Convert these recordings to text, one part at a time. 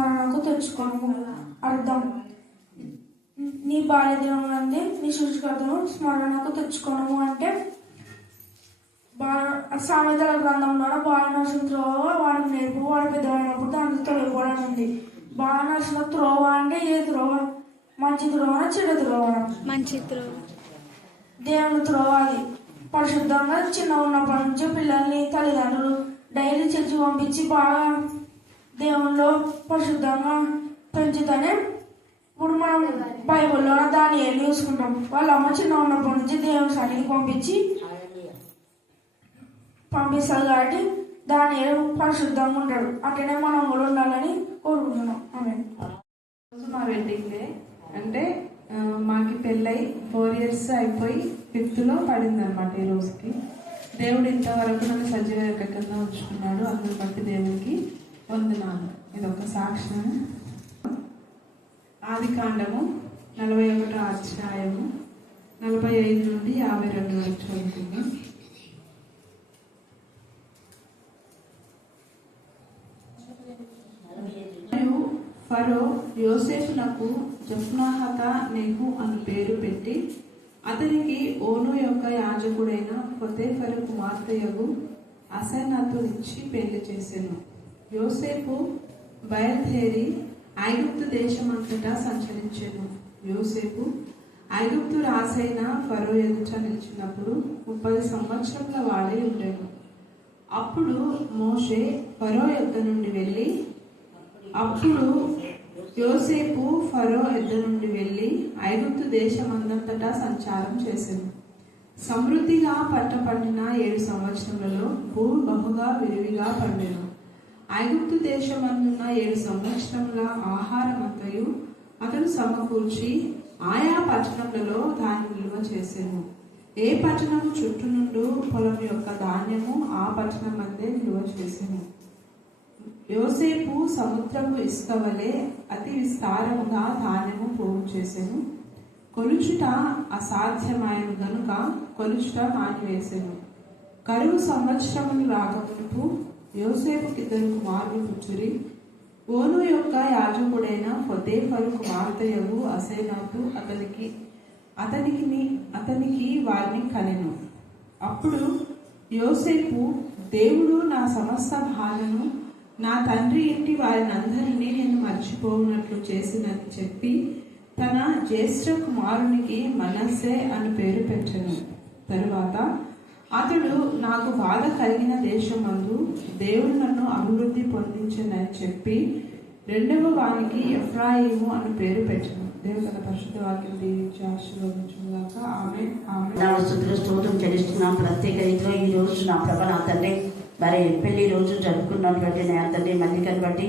స్మరణకు తెచ్చుకోను. అర్థం: నీ బాల్య దినమునందే నీ సృష్టికర్తను స్మరణకు తెచ్చుకోను అంటే సామెతల గ్రంథంలో బాలనర్సిన త్రోవ వాడికి నేర్పు, వాడు పెద్దమైనప్పుడు దానికి తొలగిపోవడం ఉంది. బాలనర్సిన త్రోవ అంటే ఏ త్రోవ? మంచి త్రోవ, చెడు త్రోవ? మంచి త్రోవ. దేవుని త్రోవ అది. పరిశుద్ధంగా చిన్న ఉన్నప్పటి నుంచి పిల్లల్ని తల్లిదండ్రులు డైలీ చర్చి పంపించి బాగా దేవునిలో పరిశుద్ధంగా పెంచుతానే ఇప్పుడు మనం బైబుల్లో దానియేలు చూసుకుంటాం. వాళ్ళ అమ్మ చిన్న ఉన్నప్పటి నుంచి దేవుని సన్నిధికి పంపిస్తారు కాబట్టి దానియేలు పరిశుద్ధంగా ఉంటాడు. అట్లనే మనం కూడా ఉండాలని కోరుకుంటున్నాం. మా వెడ్డింగ్ డే అంటే మాకి పెళ్ళై 4 years అయిపోయి 5th పడింది అనమాట. ఈ రోజుకి దేవుడు ఇంతవరకు నన్ను సజీవ కింద ఉంచుకున్నాడు. అందుని బట్టి దేవునికి వందనాలు. ఇది ఒక సాక్ష్యం. ఆదికాండము 41వ అధ్యాయము 45 నుండి 52 వరకు చదువుకుందాం. ఫరో యోసేపునకు జఫ్నాహత నెహు అని పేరు పెట్టి అతనికి ఓను యొక్క యాజకుడైన పొతేఫరు కుమార్తెయగు అసెనతునిచ్చి పెళ్లి చేసెను. యోసేపు బయలుదేరి ఐగుప్తు దేశమంతటా సంచరించెను. యోసేపు ఐగుప్తు రాజైన ఫరో ఎదుట నిలిచినప్పుడు 30 సంవత్సరముల వాడై ఉండెను. అప్పుడు మోషే ఫరో యొద్ద నుండి వెళ్ళి ఐగుప్తు దేశమంతటా సంచారం చేసెను. సమృద్ధిగా పంట పండిన 7 సంవత్సరములలో భూమి బహుగా విరివిగా పండెను. ఐగుప్తు దేశమందున్న 7 సంవత్సరముల ఆహారమంతయు అతను సమకూర్చి ఆయా పట్టణములలో దాన్ని నిల్వ చేసెను. ఏ పట్టణము చుట్టూ నుండి పొలం యొక్క ధాన్యము ఆ పట్టణం అందే నిల్వ చేసెను. యోసేపు సముద్రము ఇసుక వలె అతి విస్తారముగా ధాన్యము పోగు చేసెను. కొలుచుట అసాధ్యమైన గనుక కొలుచుట మానివేసెను. కరువు సంవత్సరములు రాకమునుపు యోసేపుకి 2 కుమారులు పుట్టురి. ఓను యొక్క యాజకుడైన పొతేఫరు కుమార్తెయగు అసెనతు అతనికి వారిని కనెను. అప్పుడు యోసేపు, దేవుడు నా సమస్త భార్యను నా తండ్రి ఇంటి వారినందరినీ నేను మర్చిపోవునట్లు చేసినని చెప్పి తన జ్యేష్ఠ కుమారునికి మనస్సే అని పేరు పెట్టెను. తరువాత అతడు, నాకు బాధ కలిగిన దేశమందు దేవుడు నన్ను అభివృద్ధి పొందించనని చెప్పి 2వ వానికి ఎఫ్రాయిము అని పేరు పెట్టెను. దేవుడు తన పరిశుద్ధ వాక్యం దీవించి ఆశీర్వదించుగాక. ఆమేన్. స్తోత్రం చెల్లిస్తున్నాం. ప్రత్యేక రీతిలో ఈ రోజు నా ప్రభ నా తండ్రి మరి పెళ్లి రోజు జరుపుకున్నటువంటి నా తండ్రి మల్లికను బట్టి,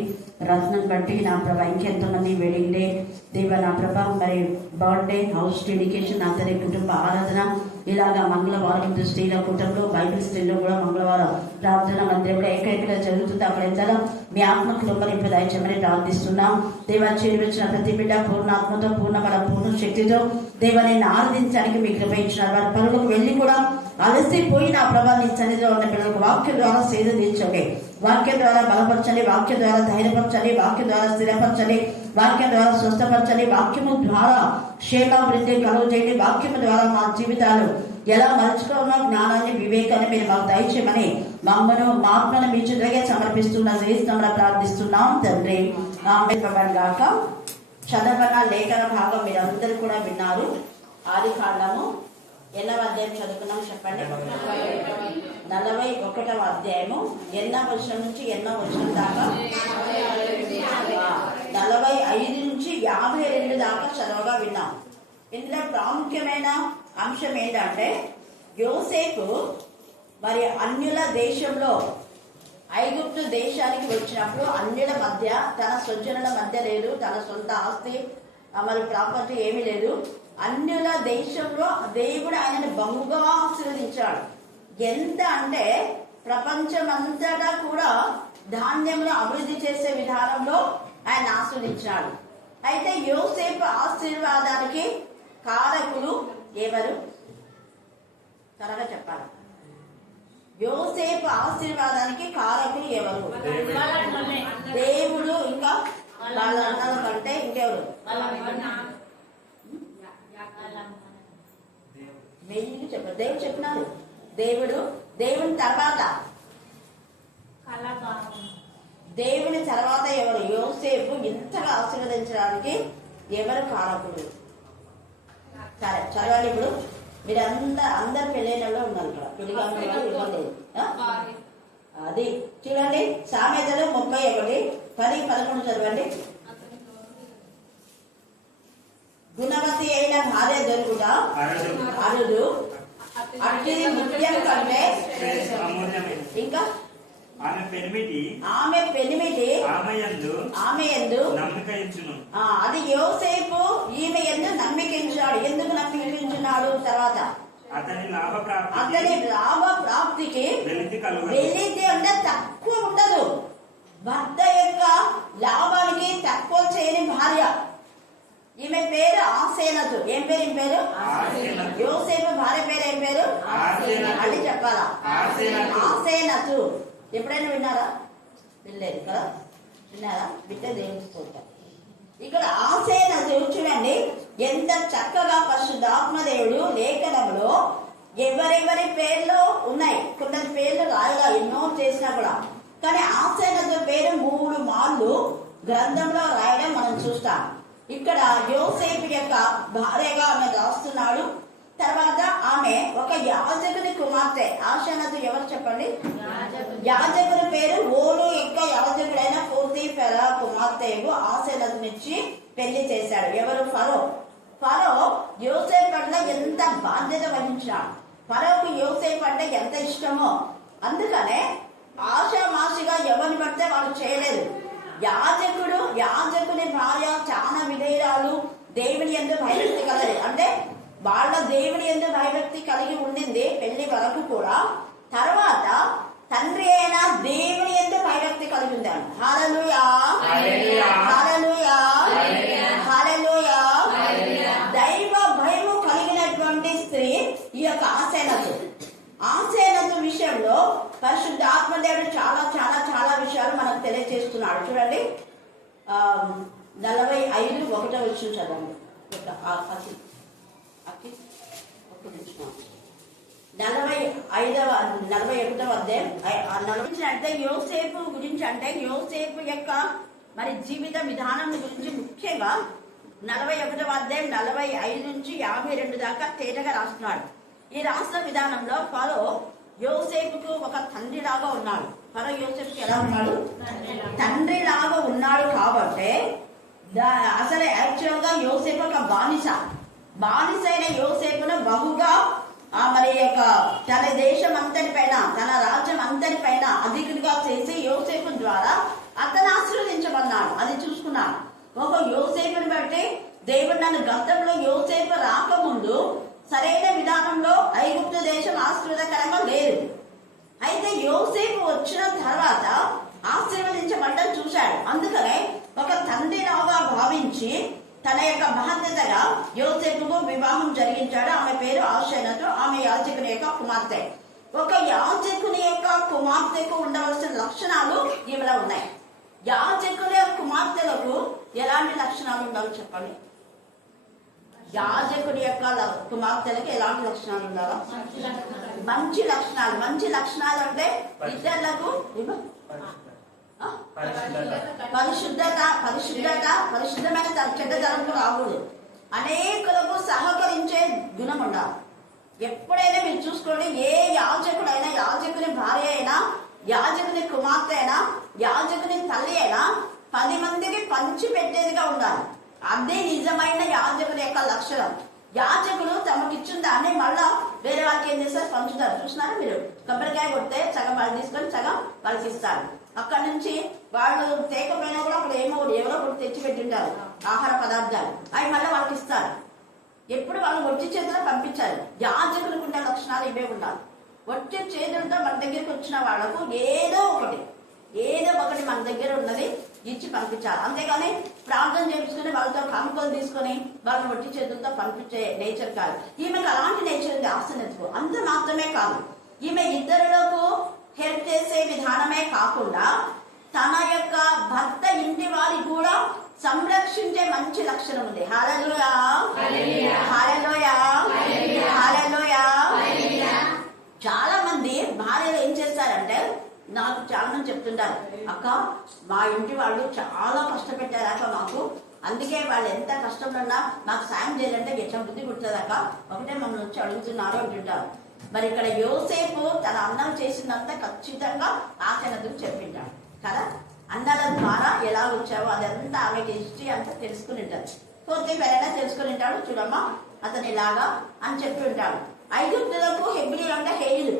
రత్నం బట్టి నా ప్రభ ఇంకెంతో మంది వెడ్డింగ్ డే దేవ నా ప్రభ మరి బర్త్డే, హౌస్ డెడికేషన్, నా తండ్రి కుటుంబ ఆరాధన, ఇలాగా మంగళవారం స్త్రీల కూటంలో బైబిల్ స్త్రీలో కూడా మంగళవారం ప్రార్థన మందిరం కూడా ఎక్కడెక్కడ జరుగుతుంది అక్కడ ఎంత మీ ఆత్మకులు మరి ఇప్పుడు దయచేయమని ప్రార్థిస్తున్నాం. దేవా చేరువచ్చిన ప్రతి బిడ్డ పూర్ణాత్మతో పూర్ణబల పూర్ణ శక్తితో దేవాన్ని ఆరాధించడానికి మీకు కృప ఇచ్చినారు. వారి పనులకు వెళ్ళి కూడా అలసిపోయి నా ప్రభా నీ సన్నిధిలో ఉన్న పిల్లలకు వాక్యం ద్వారా సేద తీర్చండి, వాక్యం ద్వారా బలపరచండి, వాక్యం ద్వారా ధైర్యపరచండి, వాక్యం ద్వారా స్థిరపరచండి, వాక్యం ద్వారా స్వస్థపరచండి, వాక్యము ద్వారా క్షేమాభివృద్ధి కలుగు చేయండి. వాక్యము ద్వారా మా జీవితాలు ఎలా మలుచుకోవాలో జ్ఞానాన్ని వివేకాన్ని మీరు మాకు దయచేయమని మమ్మను ఆత్మను మీ చేతులకే సమర్పిస్తున్న శ్రీస్తంలో ప్రార్థిస్తున్నాం తండ్రి. గాక చదవన లేఖన భాగం మీరు అందరూ కూడా విన్నారు. ఆదికాండము 8వ అధ్యాయం చదువుకున్నాం. చెప్పండి. 41వ అధ్యాయము 8వ వచనం నుంచి 8వ వచనం దాకా, 45 నుంచి 52 దాకా చదవగా విన్నాం. ఇందులో ప్రాముఖ్యమైన అంశం ఏంటంటే యోసేపు మరి అన్యుల దేశంలో ఐగుప్తు దేశానికి వచ్చినప్పుడు అన్యుల మధ్య తన స్వజనుల మధ్య లేదు, తన సొంత ఆస్తి మరి ప్రాపర్టీ ఏమీ లేదు. అన్యుల దేశంలో దేవుడు ఆయనను బహుగా ఆశీర్వదించాడు. ఎంత అంటే ప్రపంచమంతటా కూడా ధాన్యంలో అభివృద్ధి చేసే విధానంలో ఆయన ఆశీర్వదించాడు. అయితే యోసేపు ఆశీర్వాదానికి కారకులు ఎవరు? త్వరగా చెప్పాలి. యోసేపు ఆశీర్వాదానికి కారకులు ఎవరు? దేవుడు ఇంకా వాళ్ళ అన్నల కంటే ఇంకెవరు మెయిన్ చెప్పారు. దేవుడు చెప్పినారు. దేవుని తర్వాత దేవుని తర్వాత ఎవరు? యోసేపు ఇంతగా ఆశీర్వదించడానికి ఎవరు కారకుడు? సరే చదవాలి. ఇప్పుడు మీరు అందరు పెళ్ళైనలో ఉన్నారు ఇక్కడ. పెళ్లిగా ఇవ్వలేదు. అది చూడండి. సామెతలు 31:10-11 చదవండి. గుణవతి అయిన భార్య దొరుకుట అరుదు, అట్టిది ముత్యం కంటే. ఇంకా ఆమె పెనిమిటి ఆమె యందు నమ్మిక ఇచ్చును. అది యోసేపు ఈమె యందు నమ్మికించాడు. ఎందుకు నమ్మికించున్నాడు? తర్వాత అతని లాభ ప్రాప్తికి వెలితి అంటే తక్కువ ఉండదు. భర్త యొక్క లాభానికి తక్కువ చేయని భార్య. ఈమె పేరు ఆసేనతు. ఏం పేరు? ఈమె పేరు యోసేపు భార్య పేరు ఏం పేరు? అని చెప్పాలా? ఆసేనతు. ఎప్పుడైనా విన్నారా? వినలేదు కదా? విన్నారా? వింటే దేవుని స్తోత్రం. ఇక్కడ ఆసేనతు చూడండి ఎంత చక్కగా పరిశుద్ధాత్మ దేవుడు లేఖనంలో ఎవరెవరి పేర్లు ఉన్నాయి. కొందరి పేర్లు రాయగా ఎన్నో చేసినా కూడా, కానీ ఆసేనతు పేరు 3 మార్లు గ్రంథంలో రాయడం మనం చూస్తాం. ఇక్కడ యోసేపు యొక్క భార్యగా ఆమె రాస్తున్నాడు. తర్వాత ఆమె ఒక యాజకుని కుమార్తె. ఆసేనతు ఎవరు చెప్పండి? యాజకుని పేరు ఓలు యొక్క యాజకుడైన పోతీఫెర కుమార్తెకు ఆసేనతునిచ్చి పెళ్లి చేశాడు. ఎవరు? ఫరో యోసేపు పట్ల ఎంత బాధ్యత వహించాడు. ఫరోకు యోసేపు అంటే ఎంత ఇష్టమో, అందుకనే ఆషామాషిగా ఎవరిని పడితే వాళ్ళు చేయలేదు. యాజకుని భార్య చాలా విధేయురాలు, దేవుని యందు భయభక్తి కలది. అంటే వాళ్ళ దేవుని యందు భయభక్తి కలిగి ఉండింది పెళ్లి వరకు కూడా. తర్వాత తండ్రి అయిన దేవుని యందు భయభక్తి కలిగి ఉందాడు. హల్లెలూయా, హల్లెలూయా, హల్లెలూయా. దైవ భయము కలిగినటువంటి స్త్రీ ఈ యొక్క ఆసేనతు విషయంలో పరిశుద్ధ ఆత్మదేవుడు చాలా చాలా చాలా విషయాలు మనకు తెలియజేస్తున్నాడు. చూడండి 45:1 చదవండి. 41వ అధ్యాయం అంటే యోసేపు గురించి, అంటే యోసేపు యొక్క మరి జీవిత విధానం గురించి ముఖ్యంగా 41వ అధ్యాయం 45-52 దాకా తేటగా రాస్తున్నాడు. ఈ రాష్ట్ర విధానంలో ఫరో యోసేపుకు ఒక తండ్రి లాగా ఉన్నాడు. ఫరో యోసేపుకి ఎలా ఉన్నాడు? తండ్రి లాగా ఉన్నాడు. కాబట్టి అసలు యాక్చువల్ గా యోసేపు ఒక బానిసైన యోసేపును బహుగా మరి యొక్క తన దేశం అంతటి పైన, తన రాజ్యం అంతటి పైన అధికుడిగా చేసి యోసేపు ద్వారా అతను ఆశీర్వదించబడ్డాడు. అది చూసుకున్నాడు. ఒక యోసేపుని బట్టి దేవుడు నన్ను గతంలో యోసేపు రాకముందు సరైన విధానంలో ఐగుప్తు దేశం ఆశీర్వాదకరంగా లేదు. అయితే యోసేపు వచ్చిన తర్వాత ఆశీర్వదించబడ్డం చూశాడు. అందుకనే ఒక తండ్రిలాగా భావించి తన యొక్క బాధ్యతగా యోసేపుకు వివాహం జరిగించాడు. ఆమె పేరు ఆసేనతు. ఆమె యాజకుని యొక్క కుమార్తె. ఒక యాజకుని యొక్క కుమార్తెకు ఉండవలసిన లక్షణాలు ఈమెలో ఉన్నాయి. యాజకుని కుమార్తెలకు ఎలాంటి లక్షణాలు ఉండాలో చెప్పండి. యాజకుడి యొక్క కుమార్తెలకు ఎలాంటి లక్షణాలు ఉండాలో? మంచి లక్షణాలు. మంచి లక్షణాలు అంటే ఇతరులకు పరిశుద్ధమైన చెడ్డతనంకు రాకూడదు. అనేకులకు సహకరించే గుణం ఉండాలి. ఎప్పుడైనా మీరు చూసుకోండి, ఏ యాజకుడైనా, యాజకుని భార్య అయినా, యాజకుని కుమార్తె అయినా, యాజకుని తల్లి అయినా 10 మందికి పంచి పెట్టేదిగా ఉండాలి. అదే నిజమైన యాజకుని యొక్క లక్షణం. యాజకులు తమకిచ్చిన దాన్ని మళ్ళా వేరే వాళ్ళకి ఏం చేస్తారు? పంచుతారు. చూసినారా మీరు? కొబ్బరికాయ కొడితే సగం వాళ్ళు తీసుకొని సగం వాళ్ళకి ఇస్తారు. అక్కడి నుంచి వాళ్ళు తేకపోయినా కూడా అక్కడ ఎవరో ఒకటి తెచ్చి పెట్టింటారు ఆహార పదార్థాలు, అవి మళ్ళీ వాళ్ళకి ఇస్తారు. ఎప్పుడు వాళ్ళు వచ్చి చేతిలో పంపించాలి. యాజకులకు ఉండే లక్షణాలు ఇవే ఉండాలి. వచ్చే చేతులతో మన దగ్గరికి వచ్చిన వాళ్లకు ఏదో ఒకటి మన దగ్గర ఉన్నది ఇచ్చి పంపించాలి. అంతేగాని ప్రార్థన చేయించుకుని వాళ్ళతో కానుకలు తీసుకొని వాళ్ళని వచ్చి చేతులతో పంపించే నేచర్ కాదు. ఈమెకు అలాంటి నేచర్ ఉంది ఆసనకు. అంత మాత్రమే కాదు, ఈమె ఇతరులకు హెల్ప్ చేసే విధానమే కాకుండా తన యొక్క భర్త ఇంటి వారి కూడా సంరక్షించే మంచి లక్షణం ఉంది. హల్లెలూయా, హల్లెలూయా, హల్లెలూయా. చాలా మంది భార్యలు ఏం చేస్తారంటే, నాకు చాలా మంది చెప్తుంటారు, అక్క మా ఇంటి వాళ్ళు చాలా కష్టపెట్టారు అక్క మాకు, అందుకే వాళ్ళు ఎంత కష్టంలో ఉన్నా నాకు సాయం చేయాలంటే ఎట్లా బుద్ధి పుట్టదాక ఒకటే మమ్మల్ని వచ్చి అడుగుతున్నారు అంటుంటారు. మరి ఇక్కడ యోసేపు తన అన్నం చేసినంత ఖచ్చితంగా ఆశనదుకు చెప్పింటాడు కదా. అన్నల ద్వారా ఎలా వచ్చావో అదంతా ఆమెకి హిస్టరీ అంతా తెలుసుకుని ఉంటాడు. పూర్తి పెరగా తెలుసుకుని ఉంటాడు. చూడమ్మా అతను ఇలాగా అని చెప్పి ఉంటాడు. ఐగుప్తులకు హెబ్రీలు అంటే హేయులు,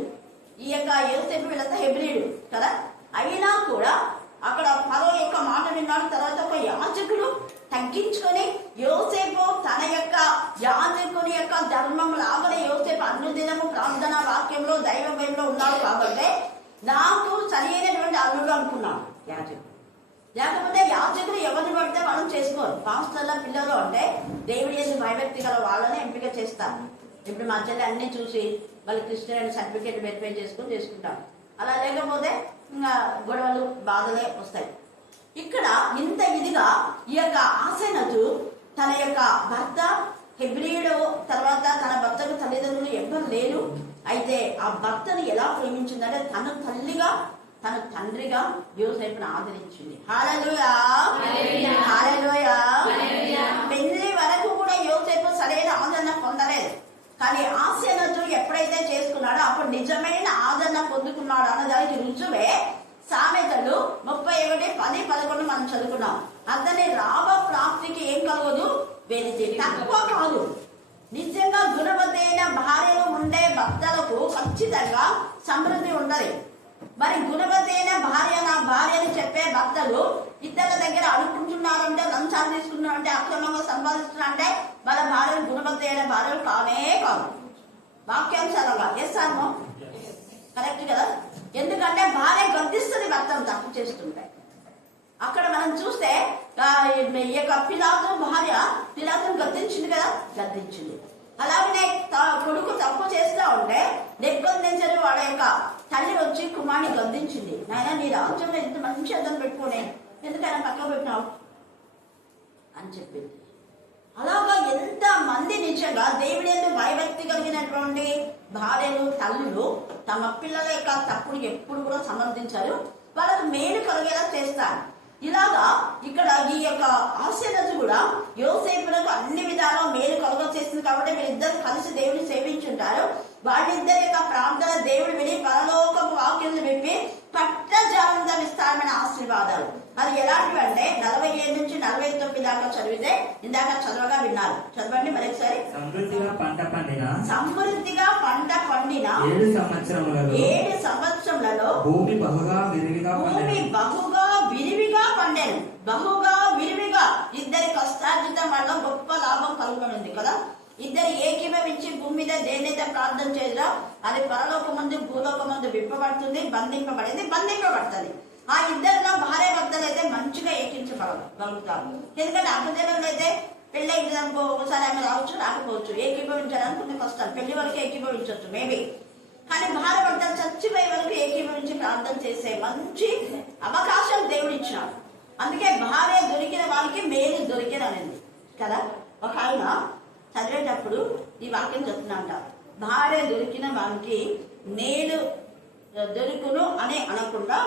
ఈ యొక్క యోసేపు వీళ్ళంతా హెబ్రీలు కదా. అయినా కూడా అక్కడ ఫరో యొక్క మాట విన్నాడు. తర్వాత ఒక యాజకుడు తగ్గించుకొని యోసేపు తన యొక్క యాజకుని యొక్క ధర్మం లాగానే యోసేపు అనుదినము ప్రార్థన వాక్యంలో దైవ భయంలో ఉన్నాడు కాబట్టి నాకు సరైనటువంటి అల్లుడు అనుకున్నాను యాజకుడు. లేకపోతే యాజకుడు ఎవరిని పడితే మనం చేసుకోరు. పాస్టర్ల పిల్లలు అంటే దేవుడి చేసి భయభక్తి గల వాళ్ళని ఎంపిక చేస్తారు. ఇప్పుడు మా చెల్లి అన్ని చూసి వాళ్ళు క్రిస్టియన్ సర్టిఫికేట్ వెరిఫై చేసుకుని చేసుకుంటారు. అలా లేకపోతే ఇంకా గొడవలు బాధలే వస్తాయి. ఇక్కడ ఇంత ఇదిగా ఈ యొక్క ఆసెనతు తన యొక్క భర్త హెబ్రీయుడు, తర్వాత తన భర్తకు తల్లిదండ్రులు ఎవ్వరు లేరు. అయితే ఆ భర్తను ఎలా ప్రేమించిందంటే తన తల్లిగా తన తండ్రిగా యోసేపును ఆదరించింది. హల్లెలూయా, హల్లెలూయా. పెళ్లి వరకు కూడా యోసేపు సరైన ఆదరణ పొందలేదు. కానీ ఆసెనతు ఎప్పుడైతే చేసుకున్నాడో అప్పుడు నిజమైన ఆదరణ పొందుకున్నాడు అన్నదానికి రుజువే సామెతలు 31:10-11 మనం చదువుకున్నాం. అతని లాభ ప్రాప్తికి ఏం కలగదు, వేదితే తక్కువ కాదు. నిజంగా గుణవతైన భార్యలు ఉండే భర్తలకు ఖచ్చితంగా సమృద్ధి ఉంటది. మరి గుణవతైన భార్య నా భార్య అని చెప్పే భర్తలు ఇతరుల దగ్గర అడుక్కుంటున్నారంటే, లంచాలు తీసుకున్నారంటే, అక్రమంగా సంపాదిస్తున్నారంటే వాళ్ళ భార్యలు గుణవతైన భార్యలు కానే కాదు. వాక్యాంశాలుగా చేస్తాను కరెక్ట్ కదా. ఎందుకంటే భార్య గద్దిస్తుంది భర్తను తప్పు చేస్తుంటే. అక్కడ మనం చూస్తే ఈ యొక్క పిలాతు భార్య పిలాతును గద్దించింది కదా, గద్దించింది. అలాగనే కొడుకు తప్పు చేస్తూ ఉంటే నెక్కొందించని వాళ్ళ యొక్క తల్లి వచ్చి కుమార్ని గద్దించింది. నాయన నీ రాజ్యంలో ఇంత మంచి అర్థం పెట్టుకోనే ఎందుకైనా పక్కన పెట్టినావు అని చెప్పింది. అలాగా ఎంత మంది నిజంగా దేవుని యందు భయభక్తి కలిగినటువంటి భార్యలు తల్లులు తమ పిల్లల యొక్క తప్పులు ఎప్పుడు కూడా సమర్థించారు, వాళ్ళకు మేలు కలిగేలా చేస్తారు. ఇలాగా ఇక్కడ ఈ యొక్క ఆశీర్వాదం కూడా యోసేపులకు అన్ని విధాలా మేలు కలుగ చేస్తుంది. కాబట్టి వీరిద్దరు కలిసి దేవుని సేవించుంటారు. వాళ్ళిద్దరి యొక్క ప్రార్థన దేవుడు విని పరలోకపు వాక్యాలను విప్పి పట్టజాలంత విస్తారమైన ఆశీర్వాదాలు. అది ఎలాంటివి అంటే 47-49 దాకా చదివితే ఇందాక చదవగా విన్నారు. చదవండి మరొకసారి. సమృద్ధిగా పంట పండిన 7 సంవత్సరములలో భూమి బహుగా విరివిగా పండెను. బహుగా విరివిగా ఇద్దరి కష్టార్జితం వల్ల గొప్ప లాభం కలుగునుంది కదా. ఇద్దరు ఏకీభవించి భూమి మీద దేన్నైతే ప్రార్థన చేయరా అది పరలోక ముందు భూలోక ముందు విప్పబడుతుంది, బంధింపబడుతుంది. ఆ ఇద్దరిలో భార్య భర్తలు అయితే మంచిగా ఏకించగలుగుతారు. ఎందుకంటే అప్పటిలో అయితే పెళ్ళి అయిందనుకో, ఒకసారి ఆమె రావచ్చు రాకపోవచ్చు, ఏకీభవించడానికి కొన్ని కష్టాలు. పెళ్లి వరకు ఏకీభవించవచ్చు మేబీ, కానీ భార్య భర్తలు చచ్చిపోయే వరకు ఏకీభవించి ప్రార్థన చేసే మంచి అవకాశం దేవుడు ఇచ్చినాడు. అందుకే భార్య దొరికిన వారికి మేలు దొరికినది కదా. ఒక ఆయన చదివేటప్పుడు ఈ వాక్యం చెప్తున్నా, భార్య దొరికిన వారికి మేలు దొరుకును అని అనకుండా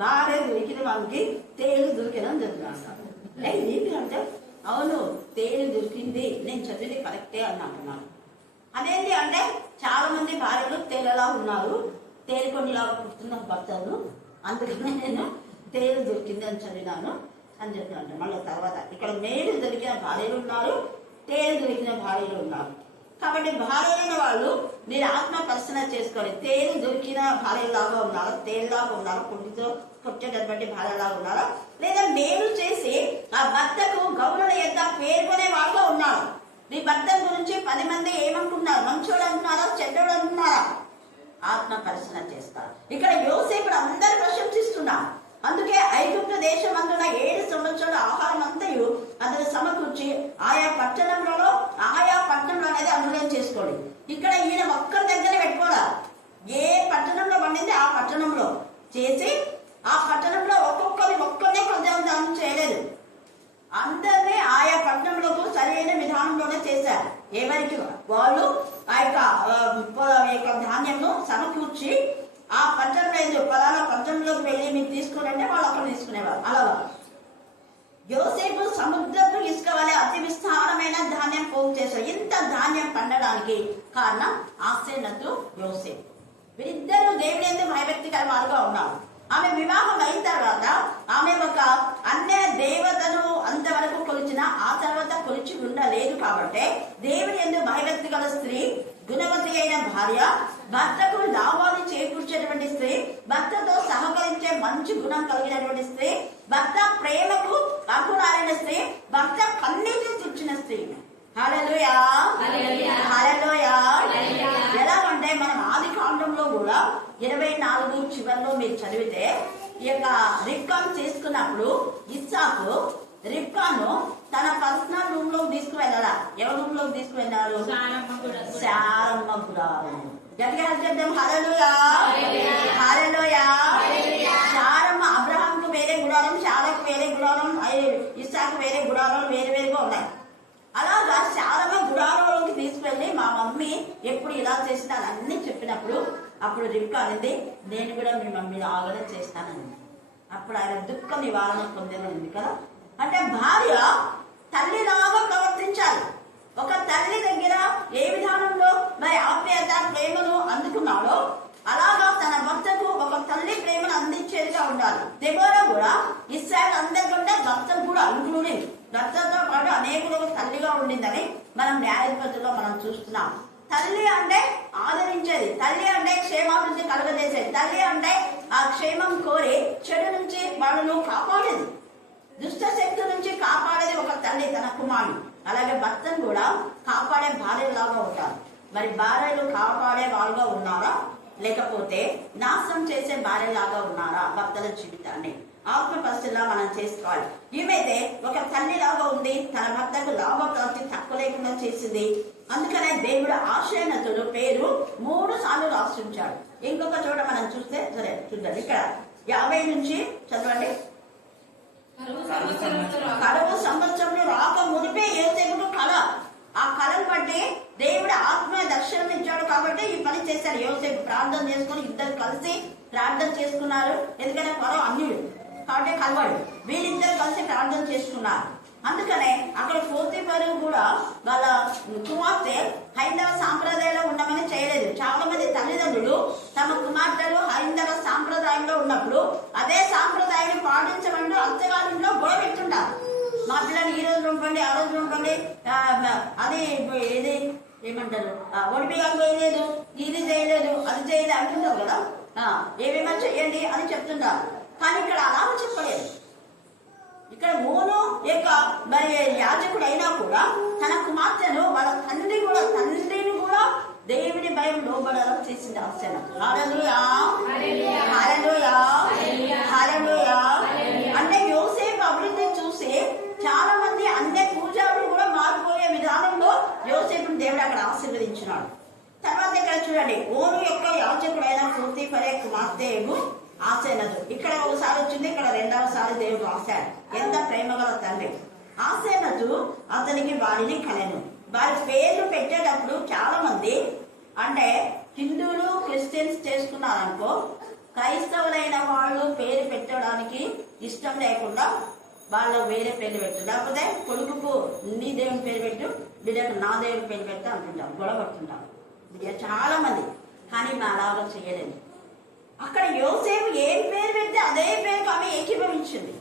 భార్య దొరికిన వారికి తేలు దొరికినని చెప్తున్నాను. ఏంటి అంటే అవును తేలు దొరికింది, నేను చదివింది కరెక్టే అని అంటున్నాను. అదేంటి అంటే చాలా మంది భార్యలు తేలలా ఉన్నారు, తేలికొండలా పుట్టిన భర్తలు, అందుకనే నేను తేలు దొరికింది అని చదివినాను అని చెప్తున్నాను. మళ్ళీ తర్వాత ఇక్కడ మేలు దొరికిన భార్యలు ఉన్నారు, తేలు దొరికిన భార్యలు ఉన్నారు. కాబట్టి భార్యలైన వాళ్ళు మీరు ఆత్మ పరిశీలన చేసుకోవాలి. తేలు దొరికిన భార్యలాగా ఉన్నారా, తేలులాగా ఉన్నారా, పుట్టితో పుట్టేటటువంటి భార్యలాగా ఉన్నారా, లేదా మేలు చేసి ఆ భర్తకు గౌరవ యొక్క పేర్కొనే వాళ్ళు ఉన్నారు. నీ భర్త గురించి 10 మంది ఏమనుకుంటున్నారు, మంచోడు అంటున్నారా, చెడ్డోడు అంటున్నారా, ఆత్మ పరిశీలన చేస్తారు. ఇక్కడ యోసేపుడు అందరు ప్రశంసిస్తున్నారు. అందుకే ఐగుప్తు దేశం అందున 7 సంవత్సరాల ఆహారం అంతయు అతను సమకూర్చి ఆయా పట్టణంలో అనేది అనుభవం చేసుకోండి. ఇక్కడ ఈయన ఒక్కరి దగ్గర పెట్టుకోరా, ఏ పట్టణంలో పండింది ఆ పట్టణంలో చేసి ఆ పట్టణంలో ఒక్కొక్కరి సరైన విధానంలోనే చేశారు. ఎవరికి వాళ్ళు ఆ యొక్క ధాన్యంను సమకూర్చి ఆ పట్టణం లేదు పలానా పట్టణంలోకి వెళ్ళి మీరు తీసుకురంటే వాళ్ళు అక్కడ తీసుకునేవారు. అలాగా యోసేపు సముద్రపు ఇసుక వలె అతి విస్తారమైన ధాన్యం పోగు చేశారు. ఇంత ధాన్యం పండడానికి కారణం ఆసేనతు యోసేపు. వీరిద్దరూ దేవుని యందు భయభక్తికర వారుగా ఉన్నారు. ఆమె వివాహం అయిన తర్వాత ఆమె ఒక అన్య దేవతను అంతవరకు కొలిచిన ఆ తర్వాత కొలిచి ఉండలేదు. కాబట్టి దేవుని యందు భయభక్తి గల స్త్రీ, గుణవతి అయిన భార్య, భర్తకు లాభాన్ని చేకూర్చేటువంటి స్త్రీ, భర్తతో సహకరించే మంచి గుణం కలిగినటువంటి స్త్రీ, భర్త ప్రేమకు అర్హురాలైన స్త్రీ, భర్త కన్నీటి తుడిచిన స్త్రీ. హల్లెలూయా, హల్లెలూయా. ఎలాగంటే మనం ఆది కాండంలో కూడా 24 చివరిలో మీరు చదివితే ఈ యొక్క రిబ్కాను తీసుకున్నప్పుడు ఇస్సాకు రిబ్కాను తన పర్సనల్ రూమ్ లోకి తీసుకువెళ్ళారా? ఎవరి రూమ్ లోకి తీసుకువెళ్ళారు? శారమ్మ గుడారం. గట్టిగా చెప్తాం హల్లెలూయా, హల్లెలూయా. శారమ్మ అబ్రహాంకు వేరే గుడారం, శారకు వేరే గుడారం, ఇస్సాకు వేరే గుడారాలు వేరు వేరుగా ఉన్నాయి. అలాగా శారమ్మ గుడారంలోకి తీసుకెళ్ళి మా మమ్మీ ఎప్పుడు ఇలా చేసినా అన్ని చెప్పినప్పుడు అప్పుడు రిబ్కా అనేది నేను కూడా మీ మమ్మీ ఆగనే చేస్తానని. అప్పుడు ఆయన దుఃఖ నివారణ పొందేది కదా. అంటే భార్య తల్లిలాగా ప్రవర్తించాలి. ఒక తల్లి దగ్గర ఏ విధానంలో మరి ఆప్యాయత ప్రేమను అందుకున్నాడో అలాగా తన భర్తకు ఒక తల్లి ప్రేమను అందించేదిగా ఉండాలి. దెబోరా కూడా ఇశ్రాయేలు అందరికంటే భర్తకు కూడా ఇంక్లూడింగ్ భర్తతో పాటు అనేకులకు తల్లిగా ఉండిందని మనం న్యాయాధిపతుల్లో మనం చూస్తున్నాం. తల్లి అంటే ఆదరించేది, తల్లి అంటే క్షేమాభివృద్ధి కలుగజేసేది, తల్లి అంటే ఆ క్షేమం కోరి చెడు నుంచి వాళ్ళను కాపాడేది, దుష్ట శక్తి నుంచి కాపాడేది ఒక తల్లి తన కుమారుడు. అలాగే భర్తను కూడా కాపాడే భార్యలాగా ఉంటారు. మరి భార్యలు కాపాడే వాళ్ళుగా ఉన్నారా, లేకపోతే నాశనం చేసే భార్యలాగా ఉన్నారా? భర్తల జీవితాన్ని ఆత్మ పరిస్థితిలా మనం చేసుకోవాలి. ఈమెతే ఒక తల్లిలాగా ఉంది, తన భర్తకు లాభప్రాప్తి తక్కువ లేకుండా చేసింది. అందుకనే దేవుడు ఆశ్రయనతుడు పేరు 3 సార్లు రాసించాడు. ఇంకొక చోట మనం చూస్తే సరే చూద్దాం. ఇక్కడ 50 నుంచి చదవండి. కరువు సంవత్సరంలో రాక మునిపే యోసేపుకు కళ, ఆ కళను బట్టి దేవుడు ఆత్మ దర్శనం ఇచ్చాడు కాబట్టి ఈ పని చేశాడు. యోసేపు ప్రార్థన చేసుకుని ఇద్దరు కలిసి ప్రార్థన చేసుకున్నారు. ఎందుకంటే పొలం అన్యుడు కాబట్టి కలవాడు, వీళ్ళిద్దరు కలిసి ప్రార్థన చేసుకున్నారు. అందుకనే అక్కడ పోతీఫరు కూడా వాళ్ళ కుమార్తె హైందవ సాంప్రదాయంలో ఉండమని చేయలేదు. చాలా మంది తల్లిదండ్రులు తమ కుమార్తెలు హైందవ సాంప్రదాయంలో ఉన్నప్పుడు అదే సాంప్రదాయాన్ని పాటించమంటూ అత్తగారింట్లో గొడవ పెడుతుంటారు. మా పిల్లలు ఈ రోజు ఉంటుంది, ఆ రోజు ఉంటుంది, అది ఇది ఏమంటారు ఒడిపిగా చేయలేదు, ఇది చేయలేదు, అది చేయలేదు అంటున్నారు కదా. ఏమేమో చెయ్యండి అని చెప్తుంటారు. కానీ ఇక్కడ అలా చెప్పలేదు. ఇక్కడ మోను యొక్క మరి యాజకుడు అయినా కూడా తన కుమార్తెను వాళ్ళ తండ్రిని కూడా దేవుని భయం లోబడేలా చేసింది ఆశన. హల్లెలూయా, హల్లెలూయా, హల్లెలూయా. అంటే యోసేపు అభివృద్ధి చూసి చాలా మంది అన్య పూజారులు కూడా మారిపోయే విధానంలో యోసేపుని దేవుడు అక్కడ ఆశీర్వదించినాడు. తర్వాత ఇక్కడ చూడండి, ఓను యొక్క యాజకుడైన పోతీఫరు కుమార్తె ఆసేనతు. ఇక్కడ ఒకసారి వచ్చింది, ఇక్కడ రెండవసారి దేవుడు రాశాడు. ఎంత ప్రేమగల తండ్రి. ఆసేనతు అతనికి వారిని కనెను. వారి పేర్లు పెట్టేటప్పుడు చాలా మంది అంటే హిందువులు క్రిస్టియన్స్ చేసుకున్నారనుకో, క్రైస్తవులైన వాళ్ళు పేరు పెట్టడానికి ఇష్టం లేకుండా వాళ్ళు వేరే పేర్లు పెట్టు, లేకపోతే కొడుకుకు నీ దేవుని పేరు పెట్టు, బిడ్డకు నా దేవుని పేరు పెట్టు అంటుంటాం, గొడవ పడుతుంటాం చాలా మంది. కానీ మా అలాగా చేయలేదు. అక్కడ యోసేపు ఏం పేరు పెడితే అదే పేరుకు ఆమె ఏకీభవించింది.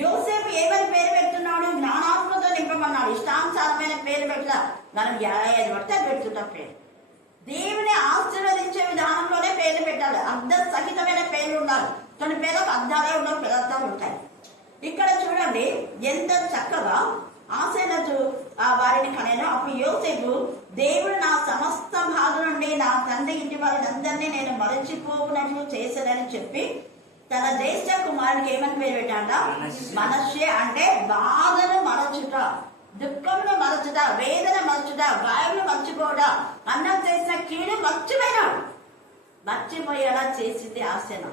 యోసేపు ఏమని పేరు పెడుతున్నాడు? జ్ఞానాత్మతో నింపమన్నాడు. ఇష్టానుసారమైన పేరు పెట్టా, మనం 55 పడితే పెడుతుంటాం పేరు. దేవుని ఆశీర్వదించే విధానంలోనే పేర్లు పెట్టాలి. అర్థ సహితమైన పేర్లు ఉండాలి. కొన్ని పేర్లకు అర్థాలే ఉండవు, పేర్లతో ఉంటాయి. ఇక్కడ చూడండి ఎంత చక్కగా ఆసేనతు వారిని కనెను. అప్పుడు యోసేపు, దేవుడు నా సమస్త బాధ నుండి నా తండ్రి ఇంటి వారిని అందరినీ నేను మరచిపోవునట్లు చేశానని చెప్పి తన జ్యేష్ఠ కుమారుడికి ఏమని పేరు పెట్టాడ? మనష్యే. అంటే బాధను మరచుట, దుఃఖమును మరచుట, వేదన మరచుట, గాయమును మర్చిపోవట, అన్నం చేసిన కీడు మర్చిపోయినాడు. మర్చిపోయేలా చేసింది ఆశన.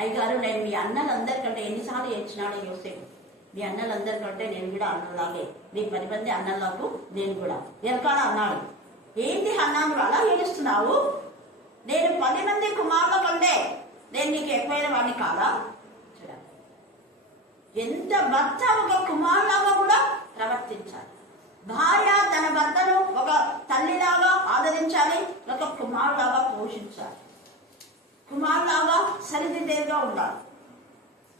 అయ్యగారు, నేను మీ అన్నలందరికంటే ఎన్నిసార్లు ఏడ్చినాడు యోసేపు. మీ అన్నలందరికంటే నేను కూడా అన్నలాగే, మీ 10 మంది అన్నలకు నేను కూడా. ఎల్కానా అన్నాడు, ఏంటి అన్నా నువ్వు అలా ఏడుస్తున్నావు? నేను 10 మంది కుమారుల కంటే నేను నీకు ఎక్కువైన వాడిని కాదా? చూడాలి ఎంత భర్త ఒక కుమారులాగా కూడా ప్రవర్తించాలి. భార్య తన భర్తను ఒక తల్లిలాగా ఆదరించాలి, ఒక కుమారులాగా పోషించాలి, కుమారులాగా సరిదిద్దేగా ఉండాలి.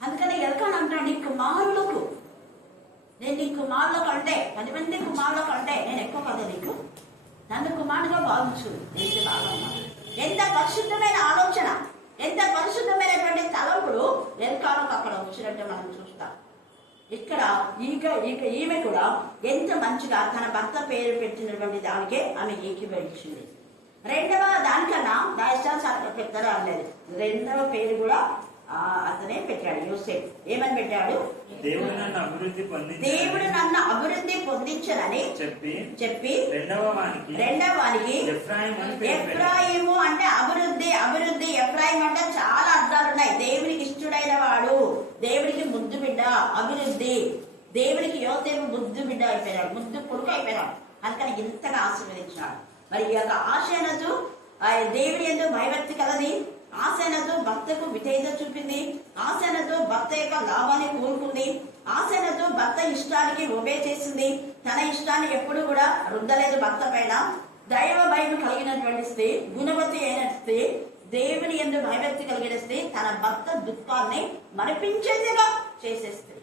అందుకని ఎల్కానా అంటాడు, నీ కుమారులకు నేను నీ కుమారుల కంటే 10 మంది కుమారుల కంటే నేను ఎక్కువ కదా నీకు, నన్ను కుమారుడుగా భావించు. ఏంటి బాగా ఎంత పరిశుద్ధమైన ఆలోచన, ఎంత పరిశుద్ధమైనటువంటి తలంపుడు ఎల్కానాకు అక్కడ వచ్చినట్టు మనం చూస్తాం. ఇక్కడ ఈమె కూడా ఎంత మంచిగా తన భర్త పేరు పెట్టినటువంటి దానికే ఆమె ఏకీభవించింది. రెండవ దానికన్నా నా ఇష్టానుసారంగా పెద్దగా అనలేదు. రెండవ పేరు కూడా అతనే పెట్టాడు, యోసేపు. ఏమని పెట్టాడు? దేవుడు నన్ను అభివృద్ధి పొందించనని చెప్పి రెండవ వానికి ఎఫ్రాయిము అంటే అభివృద్ధి. ఎఫ్రాయిం అంటే చాలా అర్థాలు ఉన్నాయి. దేవునికి ఇష్టడైన వాడు, దేవునికి ముద్దు బిడ్డ, అభివృద్ధి. దేవునికి యోసేపు ముద్దు బిడ్డ అయిపోయినాడు, ముద్దు కొడుకు అయిపోయినాడు. అందుకని ఇంతగా ఆశీర్వదించాడు. మరి ఈ యొక్క ఆశయనతో దేవుని యందు భయభక్తి కలది, ఆశనతో భర్తకు విధేయత చూపింది, ఆశనతో భర్త యొక్క లాభాన్ని కోరుకుంది, ఆశనతో భర్త ఇష్టానికి ఒబే చేసింది, తన ఇష్టాన్ని ఎప్పుడు కూడా రుద్దలేదు భర్త పైన. దైవ భయం కలిగినటువంటి స్త్రీ, గుణవతి అయిన స్త్రీ, దేవుని యందు భయభక్తి కలిగిన స్త్రీ, తన భర్త దుఃఖాన్ని మరిపించేదిగా చేసే స్త్రీ.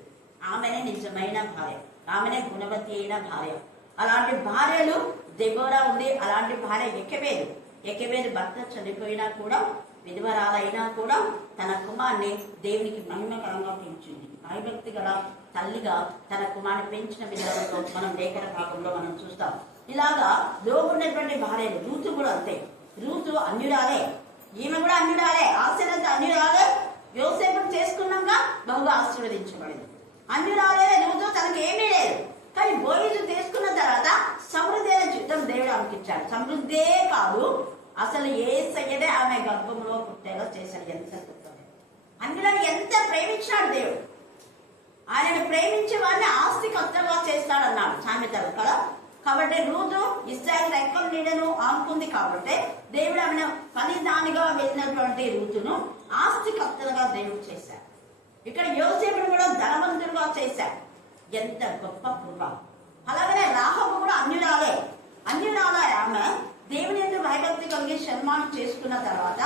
ఆమెనే నిజమైన భార్య, ఆమెనే గుణవతి అయిన భార్య. అలాంటి భార్యలు దెబోరా ఉంది. అలాంటి భార్య ఎక్కెబేలు భర్త చనిపోయినా కూడా, విధవరాలైనా కూడా తన కుమార్ని దేవునికి మహిమకరంగా పెంచింది. భయభక్తి గల తల్లిగా తన కుమార్ని పెంచిన విధానంలో మనం లేఖన భాగంలో మనం చూస్తాం. ఇలాగా లోబడినటువంటి భార్యలు, రూతు కూడా అంతే. రూతు అన్యురాలే, ఈమె కూడా అన్యురాలే, ఆశీర్వత అన్యురాలే. యోసేపును చేసుకున్నాక బహుగా ఆశీర్వదించబడింది. అన్యురాలే రూతు, తనకి ఏమీ లేదు. కానీ బోయజు తీసుకున్న తర్వాత సమృద్ధి అయిన జీవితం దేవుడు ఆమెకిచ్చాడు. సమృద్ధే కాదు, అసలు యేసయ్యనే ఆమె గర్భంలో పుట్టేలా చేశాడు. ఎంత అద్భుతమే! అందులోని ఎంత ప్రేమించాడు దేవుడు. ఆయనను ప్రేమించే వాడిని ఆస్తికర్తగా చేస్తాడన్నాడు సామెతలు కదా. కాబట్టి రూతు ఇశ్రాయేలు రెక్కల నీడను ఆనుకుంది కాబట్టి దేవుడు ఆమెను పనిదానిగా వెళ్ళినటువంటి రూతును ఆస్తికర్తలుగా దేవుడు చేశాడు. ఇక్కడ యోసేపును కూడా ధనవంతులుగా చేశాడు. ఎంత గొప్ప కృప! అలాగనే రాహబు కూడా అన్యురాలే ఆమె దేవుని యందు భయభక్తి కలిగి సన్మానం చేసుకున్న తర్వాత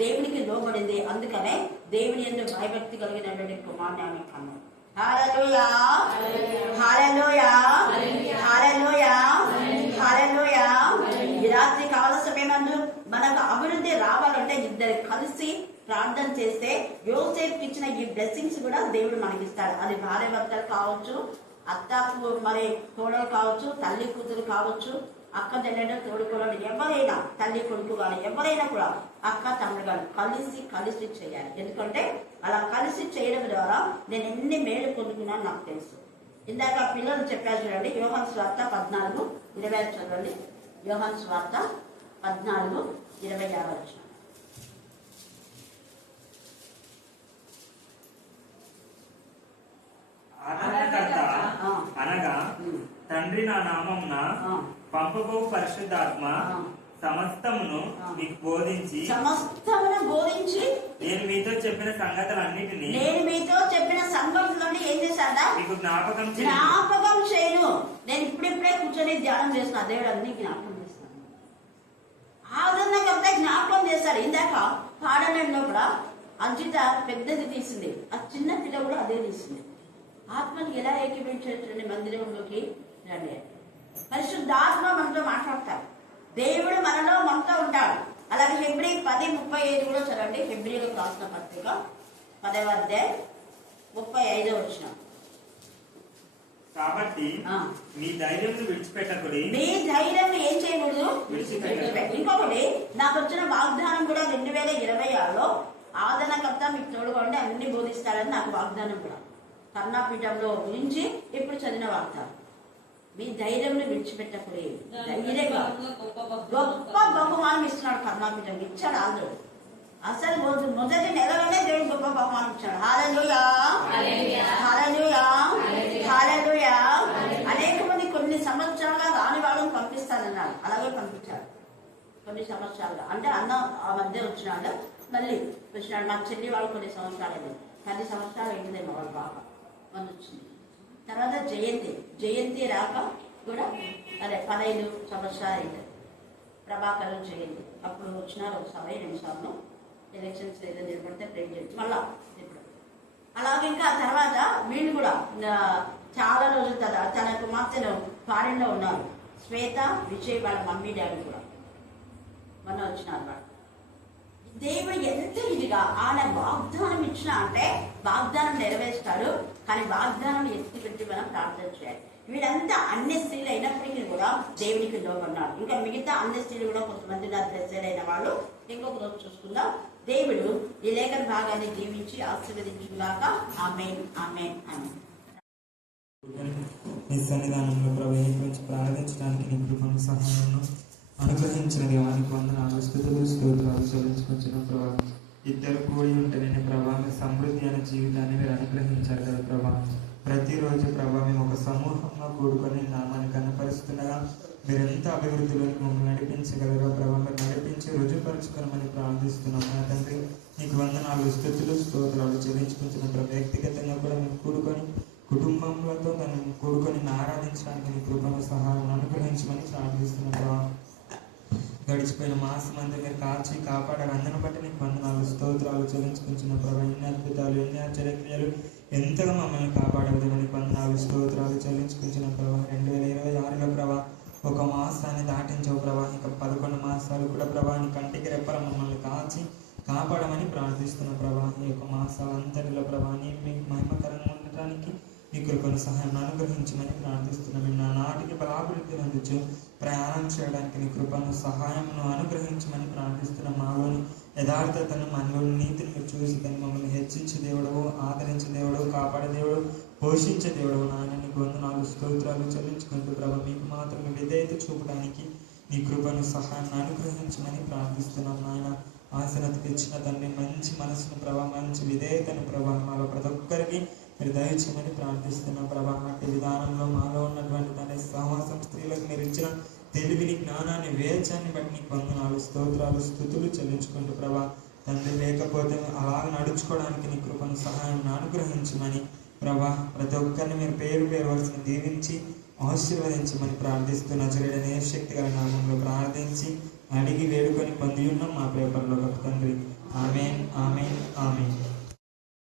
దేవునికి లోబడింది. అందుకనే దేవుని యందు భయభక్తి కలిగినటువంటి కుమార్ని ఆమె కన్నాడు. హల్లెలూయా, హల్లెలూయా, హల్లెలూయా, హల్లెలూయా. ఈ రాత్రి కాల సమయమందు మనకు అభివృద్ధి రావాలంటే ఇద్దరు కలిసి ప్రార్థన చేస్తే యోసేపుకి ఇచ్చిన ఈ బ్లెస్సింగ్స్ కూడా దేవుడు మనకిస్తాడు. అది భార్య భర్తలు కావచ్చు, అత్త మరి తోడలు కావచ్చు, తల్లి కూతురు కావచ్చు, అక్క చెల్లెడు తోడుకోవడం, ఎవరైనా తల్లి కొడుకు కానీ ఎవరైనా కూడా అక్క తమ్ముడు కానీ కలిసి చేయాలి. ఎందుకంటే అలా కలిసి చేయడం ద్వారా నేను ఎన్ని మేలు పొందుకున్నాను నాకు తెలుసు. ఇందాక పిల్లలు చెప్పారు చూడండి, యోహాను సువార్త 14:20 చదవండి. యోహాను సువార్త 14:26. అనగా తండ్రి నా నామమున పంపబో పరిశుద్ధాత్మ సమస్తమును మీకు బోధించి నేను మీతో చెప్పిన సంగతులన్నిటినీ ఏం చేశాడా? మీకు జ్ఞాపకం చేయను. నేను ఇప్పుడిప్పుడే కూర్చొని ధ్యానం చేస్తున్నా, దేవుడు అన్ని జ్ఞాపకం చేస్తున్నాను. ఆదరణకర్త జ్ఞాపకం చేశాడు. ఇందాక పాడనంలో కూడా అంజిత పెద్దది తీసింది, ఆ చిన్న పిల్ల కూడా అదే తీసింది. ఆత్మను ఎలా ఏకీపించండి మందిరంలోకి రండి. పరిశుద్ధాత్మ మనతో మాట్లాడతాడు, దేవుడు మనతో ఉంటాడు. అలాగే హెబ్రీ 10:35 కూడా చదవండి. హెబ్రీలకు రాసిన పత్రిక 10వ అధ్యాయం 35వ వచనం. కాబట్టి మీ ధైర్యం విడిచిపెట్టకూడదు. మీ ధైర్యం ఏం చేయకూడదు, విడిచిపెట్టకూడదు. ఇంకొకటి నాకు వచ్చిన వాగ్దానం కూడా 2026లో ఆదరణకర్త మీకు తోడుగా ఉండి అన్ని బోధిస్తాడని నాకు వాగ్దానం కూడా కర్ణాపీఠంలో గురించి ఇప్పుడు చదివిన వాగ్దానం. మీ ధైర్యం విడిచిపెట్టకూడదు. ధైర్యంగా గొప్ప బహుమానం ఇస్తున్నాడు కర్ణాపీఠం, ఇచ్చాడు ఆల్రెడీ. అసలు మొదటి నెలలోనే దేవుడు గొప్ప బహుమానం ఇచ్చాడు. హల్లెలూయా, హల్లెలూయా, హల్లెలూయా. అనేక మంది కొన్ని సంవత్సరాలుగా రాని వాళ్ళని పంపిస్తానన్నాడు, అలాగే పంపించాడు. కొన్ని సంవత్సరాలుగా అంటే అన్న ఆ మధ్య వచ్చినాడు, మళ్ళీ వచ్చినాడు. మా చెల్లి వాళ్ళు కొన్ని సంవత్సరాలు అయింది, 10 సంవత్సరాలు అయిందేమో వాళ్ళ పాప మన వచ్చింది. తర్వాత జయంతి రాక కూడా అదే 15 సంవత్సరాలు అయింది. ప్రభాకర్ జయంతి అప్పుడు వచ్చినారు ఒకసారి 2 సార్లు. ఎలక్షన్స్ ఏదో నిలబడితే ప్రేమ్ చేసి మళ్ళా ఇప్పుడు అలాగే ఇంకా తర్వాత వీళ్ళు కూడా చాలా రోజుల తర్వాత తన కుమార్తెను ఫారెన్ లో ఉన్నారు. శ్వేత, విజయ్ వాళ్ళ మమ్మీ డాడీ కూడా మొన్న వచ్చినారు. వాళ్ళు దేవుడు ఎంత ఇదిగా ఆయన వాగ్దానం ఇచ్చినా అంటే వాగ్దానం నెరవేరుస్తాడు. కానీ వాగ్దానం ఎత్తిపెట్టి మనం ప్రార్థన చేయాలి. వీళ్ళంతా అన్ని స్త్రీలు అయినప్పటికీ కూడా దేవునికి లోబడ్డారు. ఇంకా మిగతా అన్ని స్త్రీలు కూడా కొంతమంది అయిన వాళ్ళు ఇంకొక రోజు చూసుకుందాం. దేవుడు ఈ లేఖన భాగాన్ని దీవించి ఆశీర్వదించుగాక. ఆమేన్, ఆమేన్, ఆమేన్. నీ సన్నిధానంలో ప్రవేశించి ప్రార్థించడానికి నీ కృపను సహాయం అనుగ్రహించిన దేవానికి వందనాలు, స్తుతులు, స్తోత్రాలు చెల్లించుకొచ్చిన ప్రభావ. ఇద్దరు కూడి ఉంటే నేను ప్రభావం సమృద్ధి అనే జీవితాన్ని మీరు అనుగ్రహించారు కదా ప్రభావం. ప్రతిరోజు ప్రభావ మేము ఒక సమూహంగా కూడుకొని నామాన్ని కనపరుస్తుండగా మీరు ఎంత అభివృద్ధిలోకి మమ్మల్ని నడిపించగలరో ప్రభావం. మీరు నడిపించి రుజుపరచుకోమని ప్రార్థిస్తున్నాం నా తండ్రి. నీకు వందనాలు, స్తుతులు, స్తోత్రాలు చెల్లించుకుంటున్న ప్రభావ. వ్యక్తిగతంగా కూడా మేము కూడుకొని కుటుంబంలో మేము కూడుకొని ఆరాధించడానికి నీ కృపను సహాయం అనుగ్రహించమని ప్రార్థిస్తున్నాం ప్రభావ. గడిచిపోయిన మాసం అంతా మీరు కాచి కాపాడారు. అందరిని బట్టి నీకు వందనాలు, స్తోత్రాలు చెల్లించుకుంటున్న ప్రభావ. ఎన్ని అద్భుతాలు, ఎన్ని ఆశ్చర్యక్రియలు ఎంతగా మమ్మల్ని కాపాడేది నీకు వందనాలు, స్తోత్రాలు చెల్లించుకుంటున్న ప్రభావ. 2026లో ప్రభావ ఒక మాసాన్ని దాటించవు ప్రభావ. ఇంకా 11 మాసాలు కూడా ప్రభావ నీ కంటికి రెప్పల మమ్మల్ని కాచి కాపాడమని ప్రార్థిస్తున్న ప్రభావ. ఈ యొక్క మాసాలంతటిలో ప్రభావ మీకు మహిమకరంగా ఉండటానికి మీ కృపను సహాయం అనుగ్రహించమని ప్రార్థిస్తున్నాం. మేము నా నాటికి బలాభివృద్ధి అందించు ప్రయాణం చేయడానికి నీ కృపను సహాయంను అనుగ్రహించమని ప్రార్థిస్తున్నాం. మాలోని యథార్థతను, మనలోని నీతిని మీరు చూసి దాన్ని మమ్మల్ని హెచ్చించే దేవుడు, ఆదరించే దేవుడు, కాపాడే దేవుడు, పోషించే దేవుడు నాయన నీకు వందనాలు, స్తోత్రాలు చెల్లించుకుంటూ ప్రభావ మీకు మాత్రమే విధేయత చూపడానికి నీ కృపను సహాయాన్ని అనుగ్రహించమని ప్రార్థిస్తున్నాం నాయన. ఆశనతకి ఇచ్చిన తండ్రి మంచి మనసును ప్రభావ, మంచి విధేయతను ప్రభావ మాలో ప్రతి ఒక్కరికి మీరు దయచేయమని ప్రార్థిస్తున్నాం ప్రభా. అట్టి విధానంలో మాలో ఉన్నటువంటి తండ్రి సహవాసం స్త్రీలకు మీరు ఇచ్చిన తెలివిని, జ్ఞానాన్ని, వేచాన్ని బట్టి నీకు వందనాలు, స్తోత్రాలు, స్తుతులు చెల్లించుకుంటూ ప్రభా తండ్రి. లేకపోతే అలాగ నడుచుకోవడానికి నీ కృపను సహాయం అనుగ్రహించమని ప్రభా. ప్రతి ఒక్కరిని మీరు పేరు వరుసను దీవించి ఆశీర్వదించమని ప్రార్థిస్తూ నజరేయుడైన యేసు గల నామంలో ప్రార్థించి అడిగి వేడుకొని పొంది ఉన్నాం మా పేపర్లో తండ్రి. ఆమేన్, ఆమేన్, ఆమేన్.